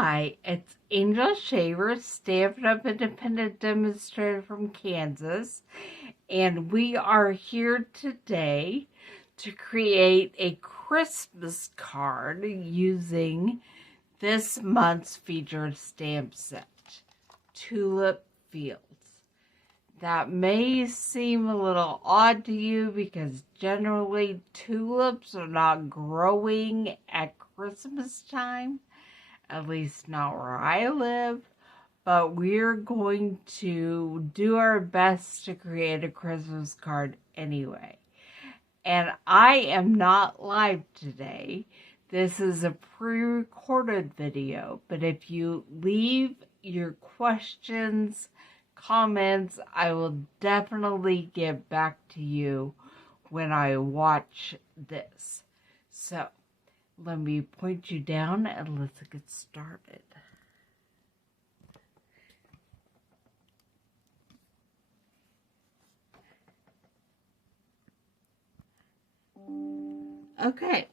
Hi, it's Angel Shaver, Stampin' Up Independent Demonstrator from Kansas, and we are here today to create a Christmas card using this month's featured stamp set, Tulip Fields. That may seem a little odd to you because generally tulips are not growing at Christmas time. At least not where I live, but we're going to do our best to create a Christmas card anyway. And I am not live today. This is a pre-recorded video, but if you leave your questions, comments, I will definitely get back to you when I watch this. So, let me point you down and let's get started. Okay,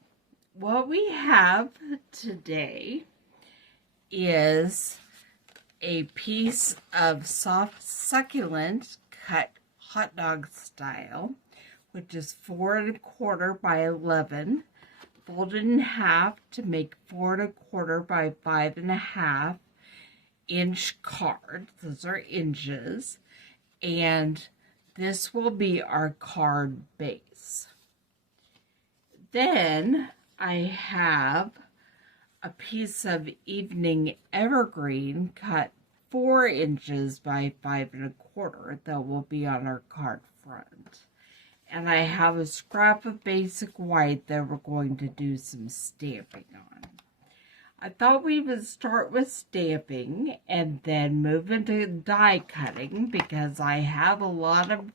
what we have today is a piece of soft succulent cut hot dog style, which is 4 1/4 by 11. Folded in half to make 4 1/4 by 5 1/2 inch card. Those are inches. And this will be our card base. Then I have a piece of evening evergreen cut 4 inches by 5 1/4 that will be on our card front. And I have a scrap of basic white that we're going to do some stamping on. I thought we would start with stamping and then move into die cutting because I have a lot of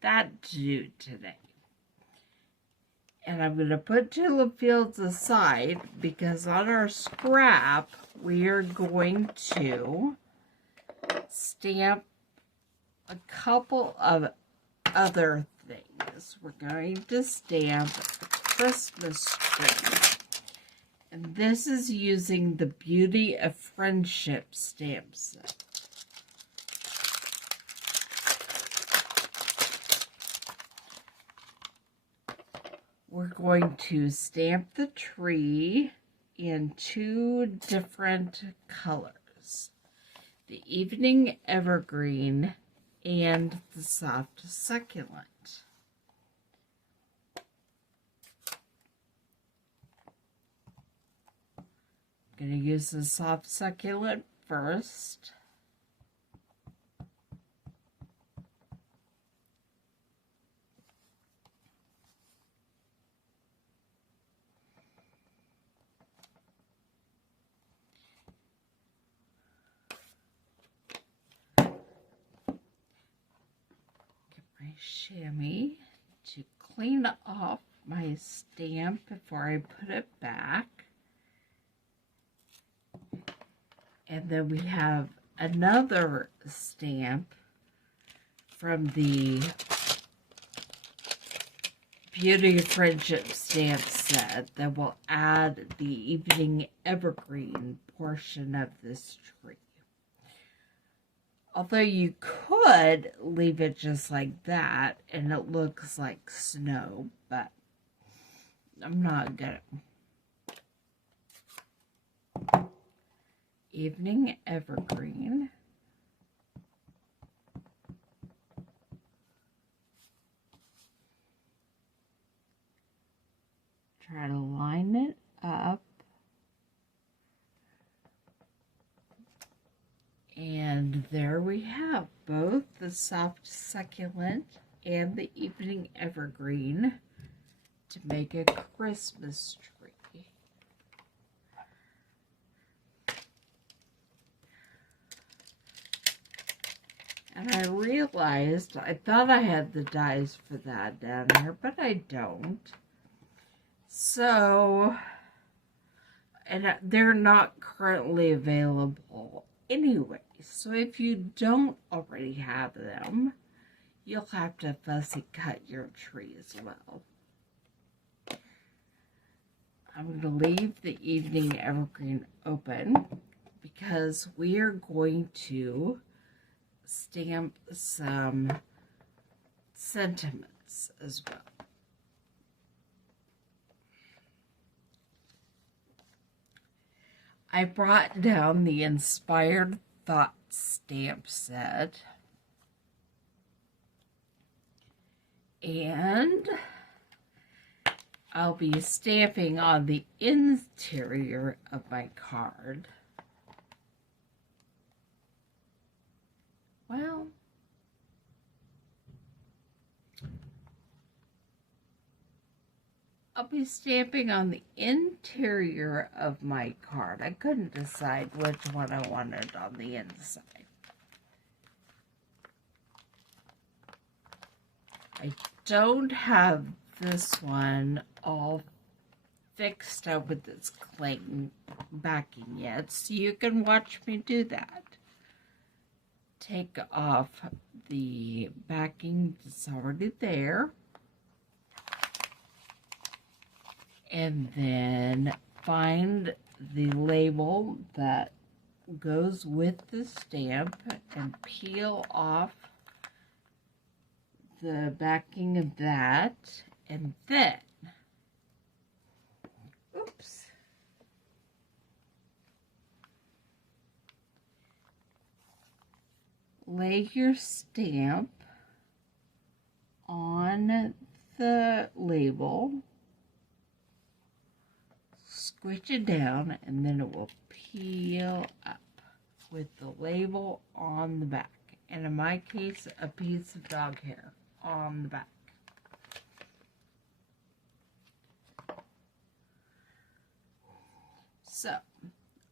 that to do today. And I'm going to put Tulip Fields aside because on our scrap we are going to stamp a couple of other things. We're going to stamp a Christmas tree. And this is using the Beauty of Friendship stamp set. We're going to stamp the tree in 2 different colors. The Evening Evergreen and the Soft Succulent. I'm going to use the Soft Succulent first. Chamois to clean off my stamp before I put it back. And then we have another stamp from the Beauty of Friendship stamp set that will add the Evening Evergreen portion of this tree. Although you could leave it just like that and it looks like snow, but I'm not gonna. Evening Evergreen. Try to line it up. And there we have both the Soft Succulent and the Evening Evergreen to make a Christmas tree. And I realized, I thought I had the dies for that down here, but I don't. So, and they're not currently available anyway. So if you don't already have them, you'll have to fussy cut your tree as well. I'm going to leave the Evening Evergreen open because we are going to stamp some sentiments as well. I brought down the Inspired Thought stamp set, and I'll be stamping on the interior of my card. Well, I'll be stamping on the interior of my card. I couldn't decide which one I wanted on the inside. I don't have this one all fixed up with this cling backing yet, so you can watch me do that. Take off the backing that's already there, and then find the label that goes with the stamp and peel off the backing of that, and then lay your stamp on the label, squish it down, and then it will peel up with the label on the back. And in my case, a piece of dog hair on the back. So,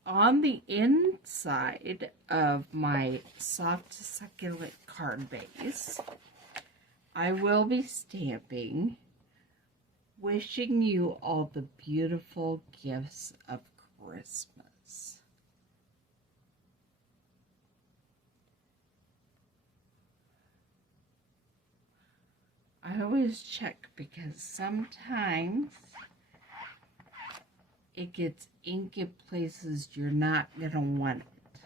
on the inside of my soft succulent card base, I will be stamping, wishing you all the beautiful gifts of Christmas. I always check because sometimes it gets ink in places you're not going to want it.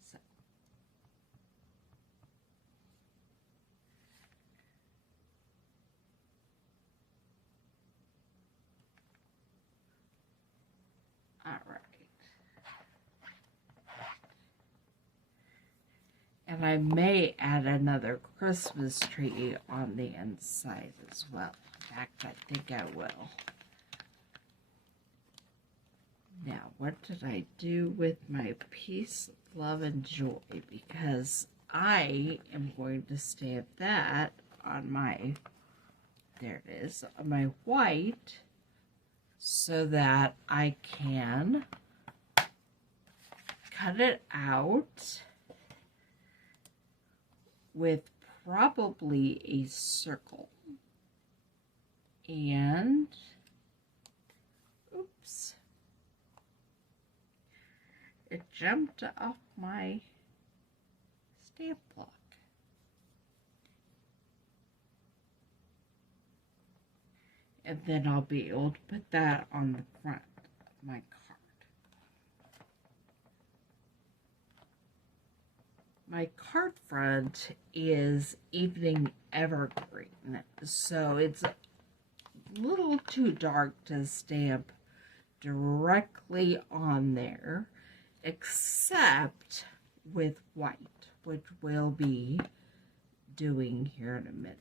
So. All right. And I may add another Christmas tree on the inside as well. In fact, I think I will. Now, what did I do with my Peace, Love, and Joy? Because I am going to stamp that on my, there it is, on my white, so that I can cut it out with probably a circle. And, oops, it jumped off my stamp block. And then I'll be able to put that on the front of my card. My card front is Evening Evergreen, so it's a little too dark to stamp directly on there, except with white, which we'll be doing here in a minute.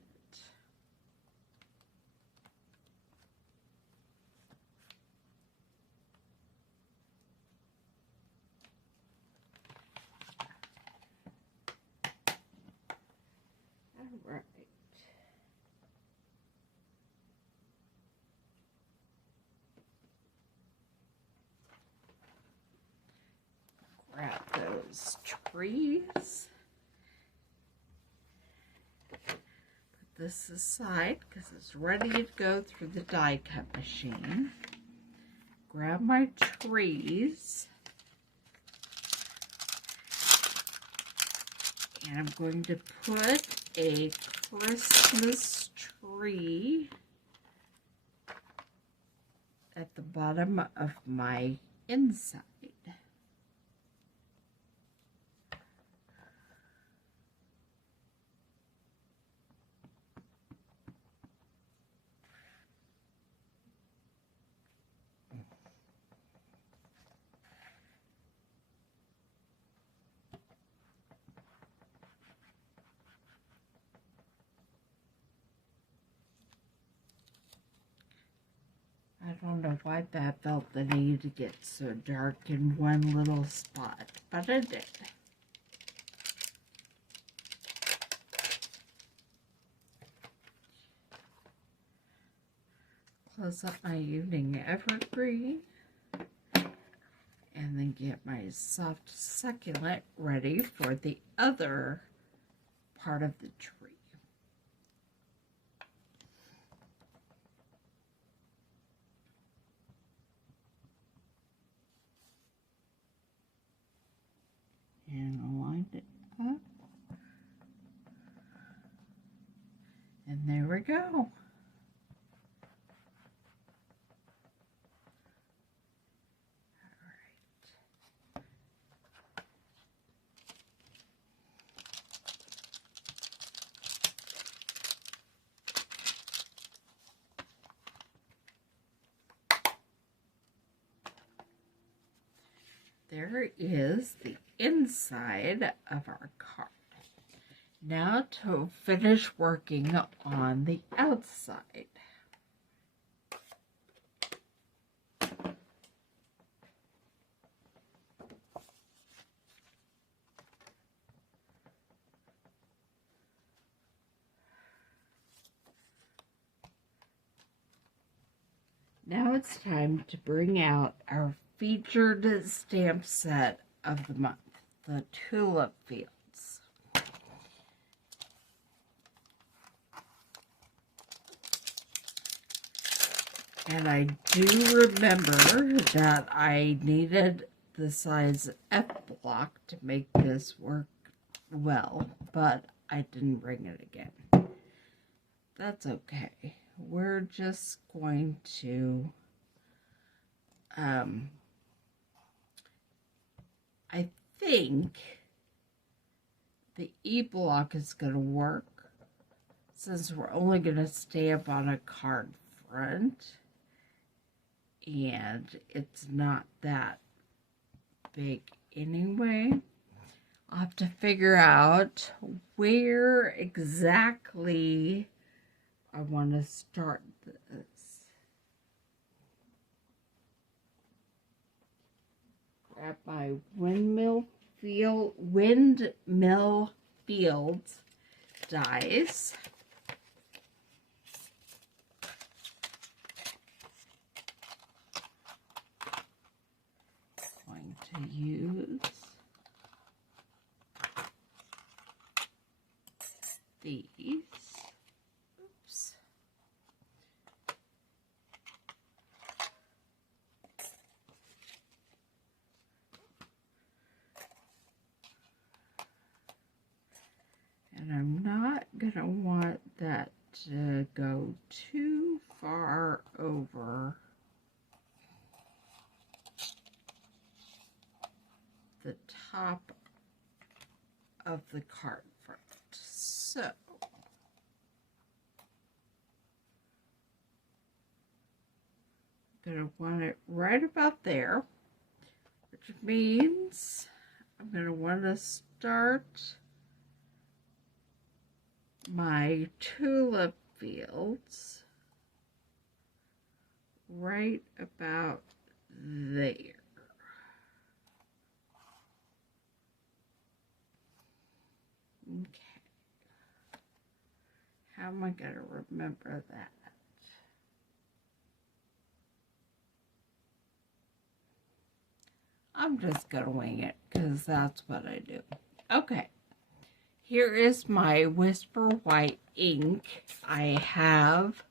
All right. Grab those trees. Put this aside because it's ready to go through the die cut machine. Grab my trees. And I'm going to put a Christmas tree at the bottom of my inside. I don't know why that felt the need to get so dark in one little spot, but it did. Close up my evening evergreen, and then get my soft succulent ready for the other part of the tree. And align it up. And there we go. There is the inside of our card. Now to finish working on the outside. Now it's time to bring out our featured stamp set of the month, the Tulip Fields. And I do remember that I needed the size F block to make this work well, but I didn't bring it again. That's okay. We're just going to I think the E block is going to work since we're only going to stamp on a card front and it's not that big anyway. I'll have to figure out where exactly I want to start this. Grab my windmill fields dies. Going to use these. Oops. And I'm not going to want that to go too far over the top of the card front. So, I'm going to want it right about there, which means I'm going to want to start my tulip fields right about there. Okay. How am I going to remember that? I'm just going to wing it because that's what I do. Okay. Here is my Whisper White ink. I have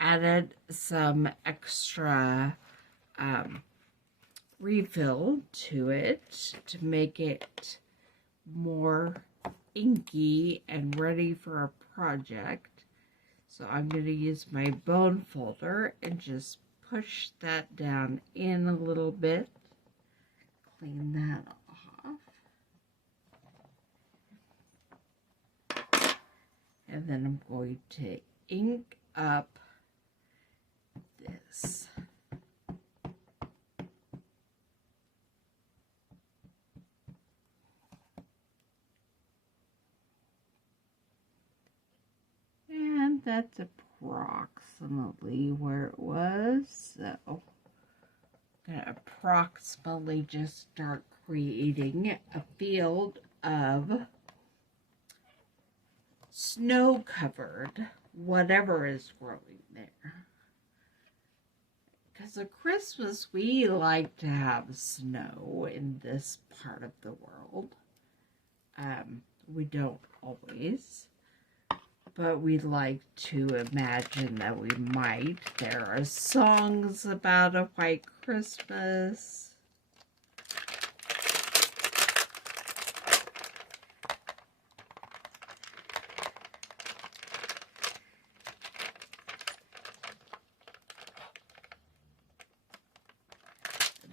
added some extra refill to it to make it more inky and ready for a project. So I'm going to use my bone folder and just push that down in a little bit. Clean that off. And then I'm going to ink up this. And that's approximately where it was. So I'm going to approximately just start creating a field of snow-covered whatever is growing there. Because at Christmas, we like to have snow in this part of the world. We don't always, but we like to imagine that we might. There are songs about a white Christmas.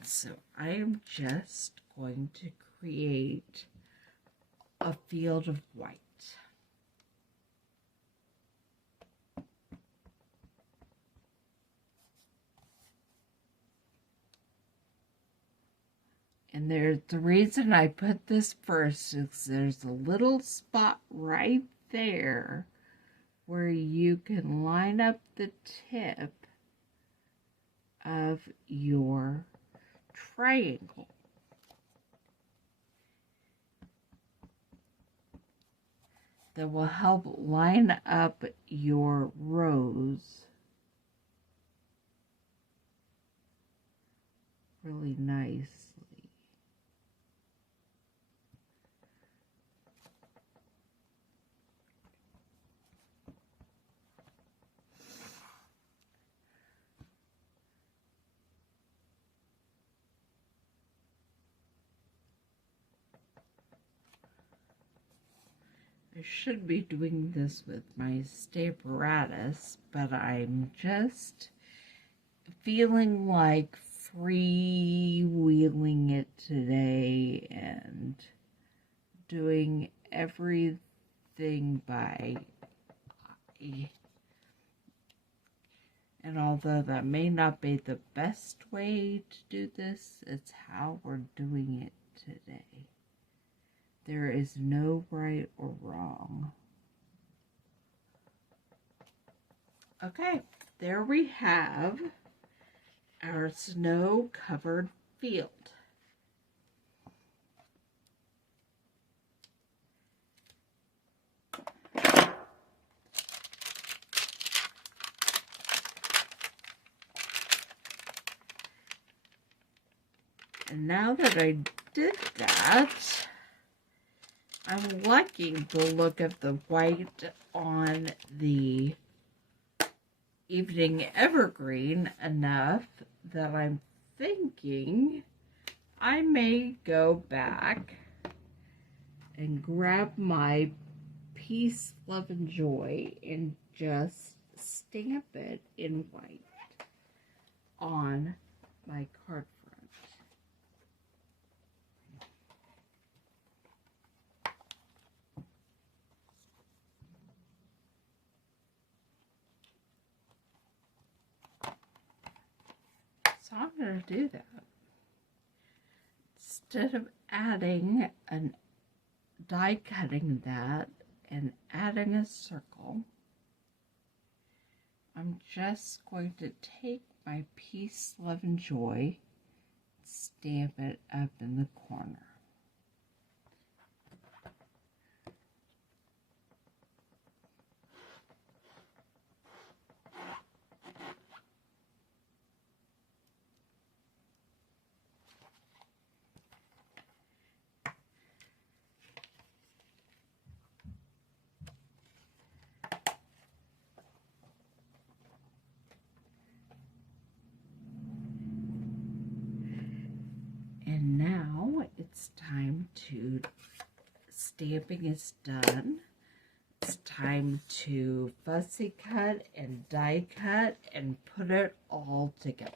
So I am just going to create a field of white. And the reason I put this first is there's a little spot right there where you can line up the tip of your triangle. That will help line up your rows really nicely. I should be doing this with my Stamparatus, but I'm just feeling like freewheeling it today and doing everything by eye. And although that may not be the best way to do this, it's how we're doing it today. There is no right or wrong. Okay, there we have our snow-covered field. And now that I did that, I'm liking the look of the white on the evening evergreen enough that I'm thinking I may go back and grab my Peace, Love, and Joy and just stamp it in white on my card front. So I'm going to do that. Instead of adding an die cutting that and adding a circle, I'm just going to take my Peace, Love, and Joy, stamp it up in the corner. And now it's time to, stamping is done. it's time to fussy cut and die cut and put it all together.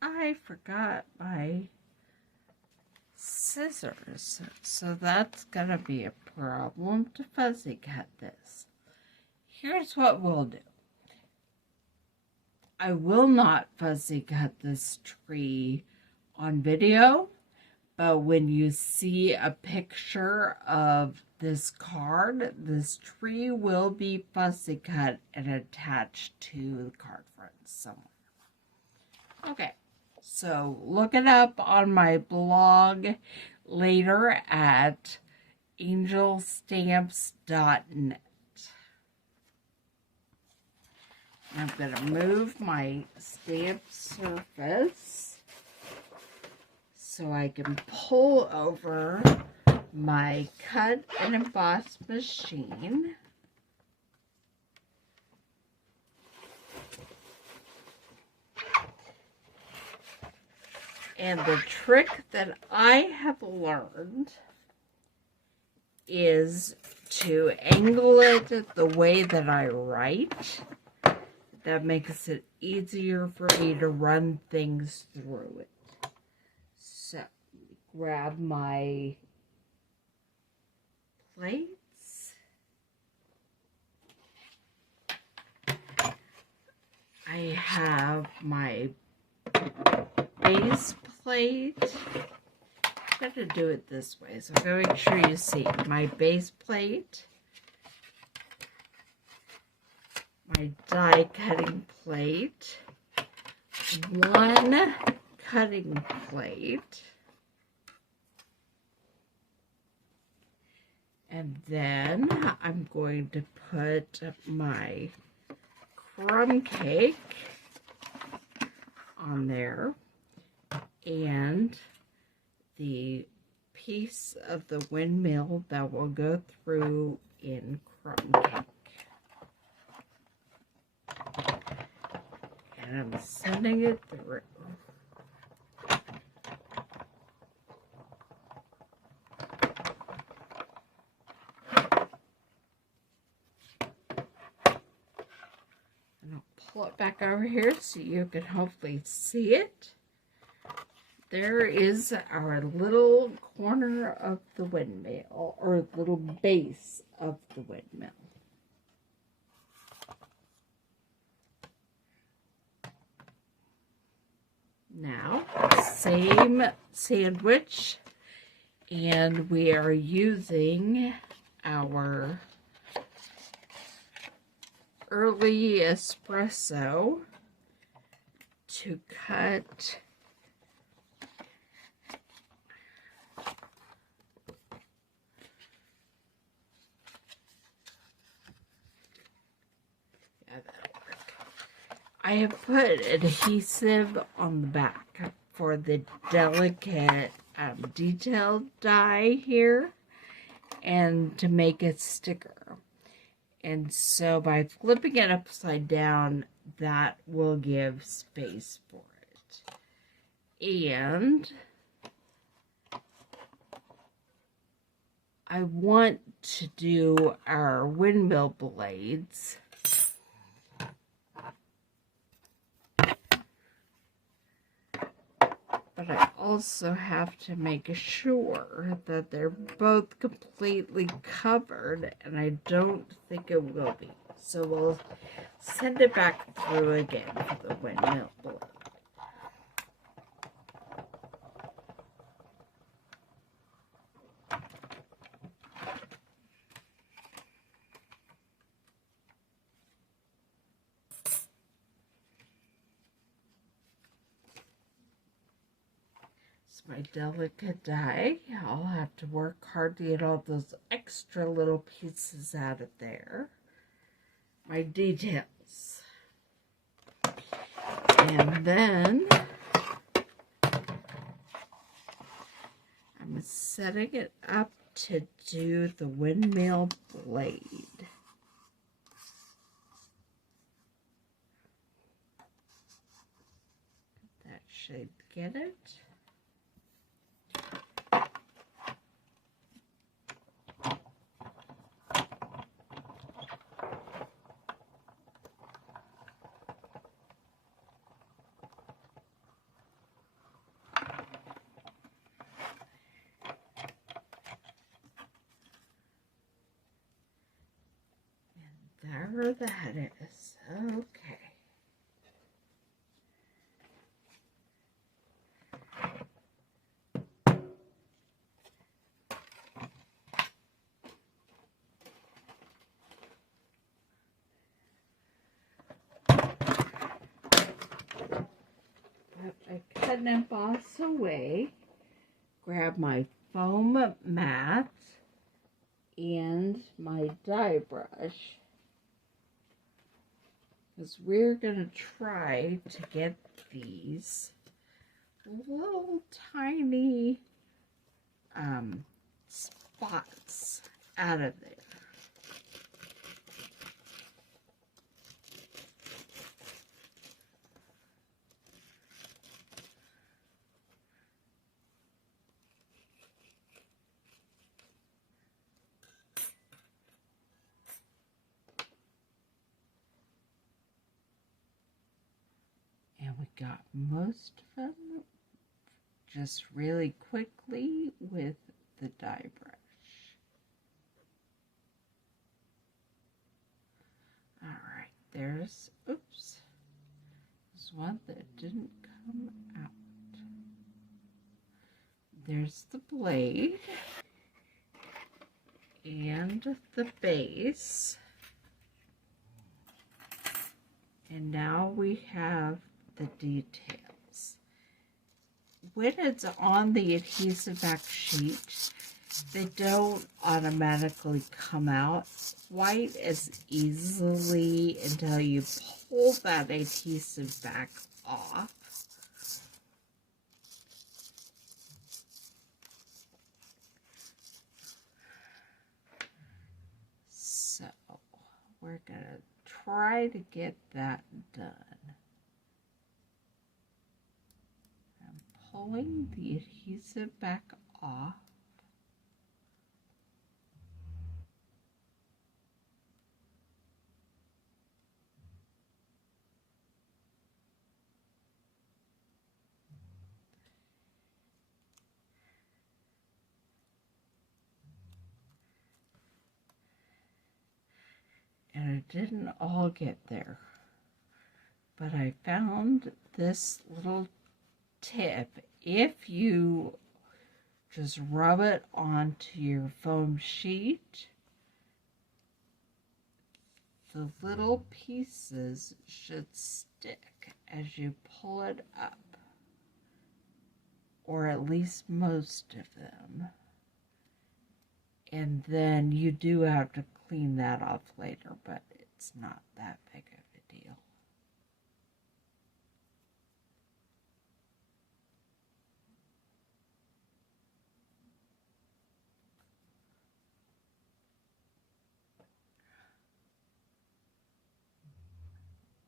I forgot my scissors, so that's gonna be a problem to fuzzy cut this. Here's what we'll do. I will not fuzzy cut this tree on video, but when you see a picture of this card, this tree will be fuzzy cut and attached to the card front somewhere. Okay. So look it up on my blog later at angelstamps.net. I'm going to move my stamp surface so I can pull over my cut and emboss machine. And the trick that I have learned is to angle it the way that I write. That makes it easier for me to run things through it. So, grab my plates. I have my base plate. I'm going to do it this way, so I'm going to make sure you see my base plate, my die cutting plate, one cutting plate, and then I'm going to put my crumb cake on there, and the piece of the windmill that will go through in crumb cake. And I'm sending it through. And I'll pull it back over here so you can hopefully see it. There is our little corner of the windmill, or little base of the windmill. Now, same sandwich, and we are using our early espresso to cut I have put adhesive on the back for the delicate detailed die here and to make it sticker. And so by flipping it upside down, that will give space for it. And I want to do our windmill blades. But I also have to make sure that they're both completely covered, and I don't think it will be. So we'll send it back through again for the windmill blade. My delicate die. I'll have to work hard to get all those extra little pieces out of there. My details. And then I'm setting it up to do the windmill blade. That should get it. There that is. Okay. I cut and emboss away. Grab my foam mat and my dye brush, because we're going to try to get these little tiny spots out of there. And we got most of them just really quickly with the dye brush. Alright, there's, oops, there's one that didn't come out. There's the blade and the base. And now we have the details. When it's on the adhesive back sheet, they don't automatically come out quite as easily until you pull that adhesive back off. So we're going to try to get that done. I'm pulling the adhesive back off. And it didn't all get there, but I found this little tip. If you just rub it onto your foam sheet, the little pieces should stick as you pull it up, or at least most of them. And then you do have to clean that off later, but it's not that big of a deal.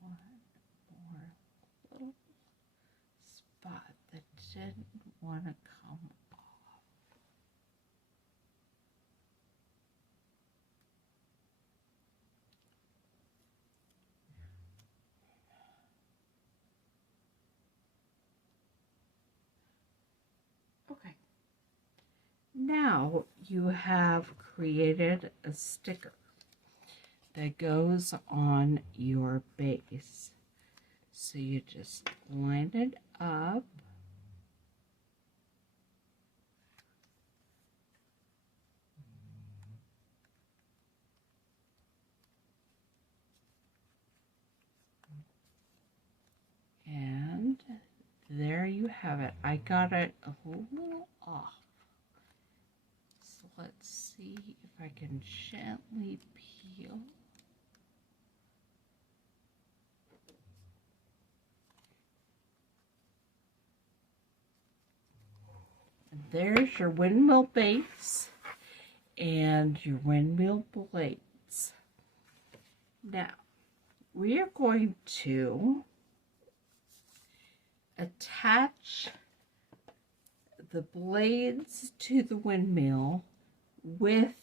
One more little spot that didn't want to come off. Okay. Now you have created a sticker that goes on your base. So you just line it up. And there you have it. I got it a little off. So let's see if I can gently peel. And there's your windmill base. and your windmill blades. Now, we are going to attach the blades to the windmill with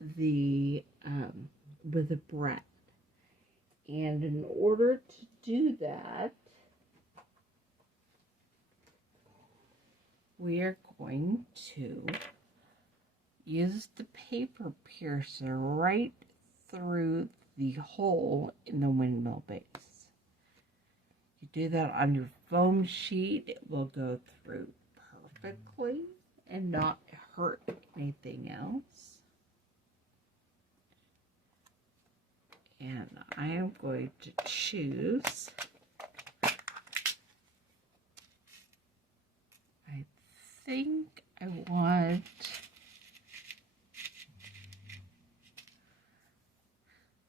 the brad. And in order to do that, we are going to use the paper piercer right through the hole in the windmill base. You do that on your foam sheet, it will go through perfectly and not hurt anything else. And I am going to choose, I think I want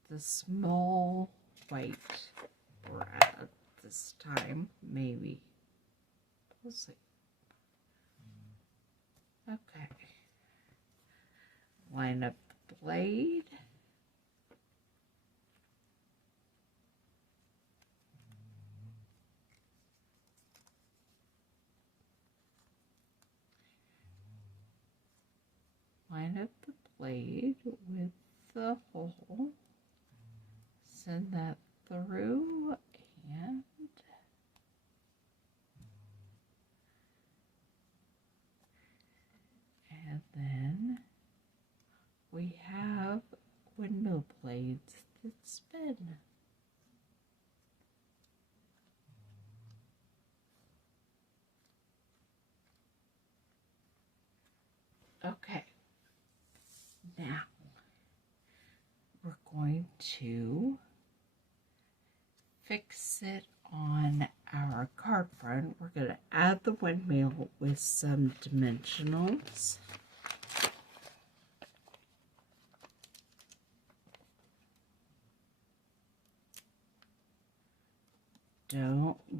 the small white brad this time, maybe. We'll see. Okay. Line up the blade. Line up the blade with the hole. Send that through and then we have windmill blades that spin. Okay, now we're going to fix it on our card front. We're going to add the windmill with some dimensionals.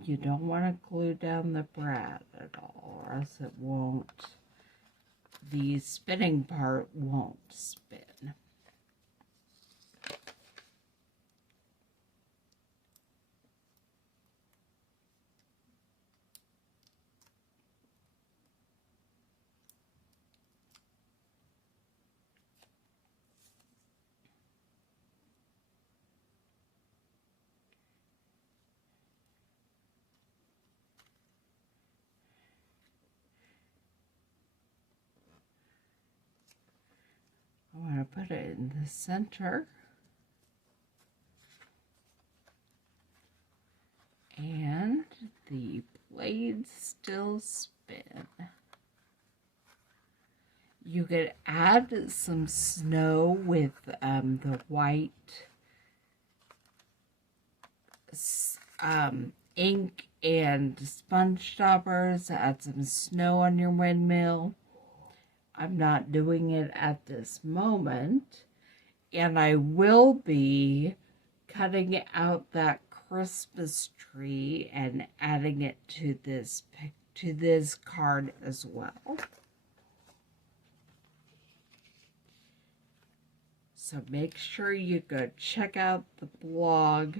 You don't want to glue down the brad at all, or else it won't, the spinning part won't spin. I want to put it in the center. And the blades still spin. You could add some snow with the white ink and sponge stoppers. Add some snow on your windmill. I'm not doing it at this moment, and I will be cutting out that Christmas tree and adding it to this card as well. So make sure you go check out the blog.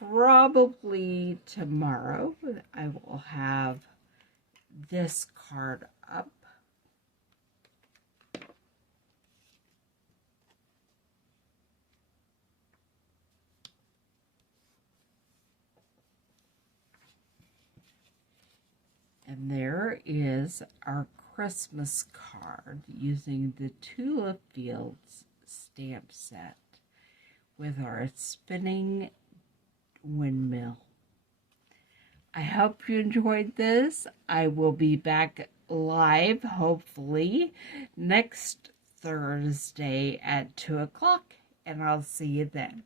Probably tomorrow I will have this card up. And there is our Christmas card using the Tulip Fields stamp set with our spinning windmill. I hope you enjoyed this. I will be back live, hopefully, next Thursday at 2 o'clock, and I'll see you then.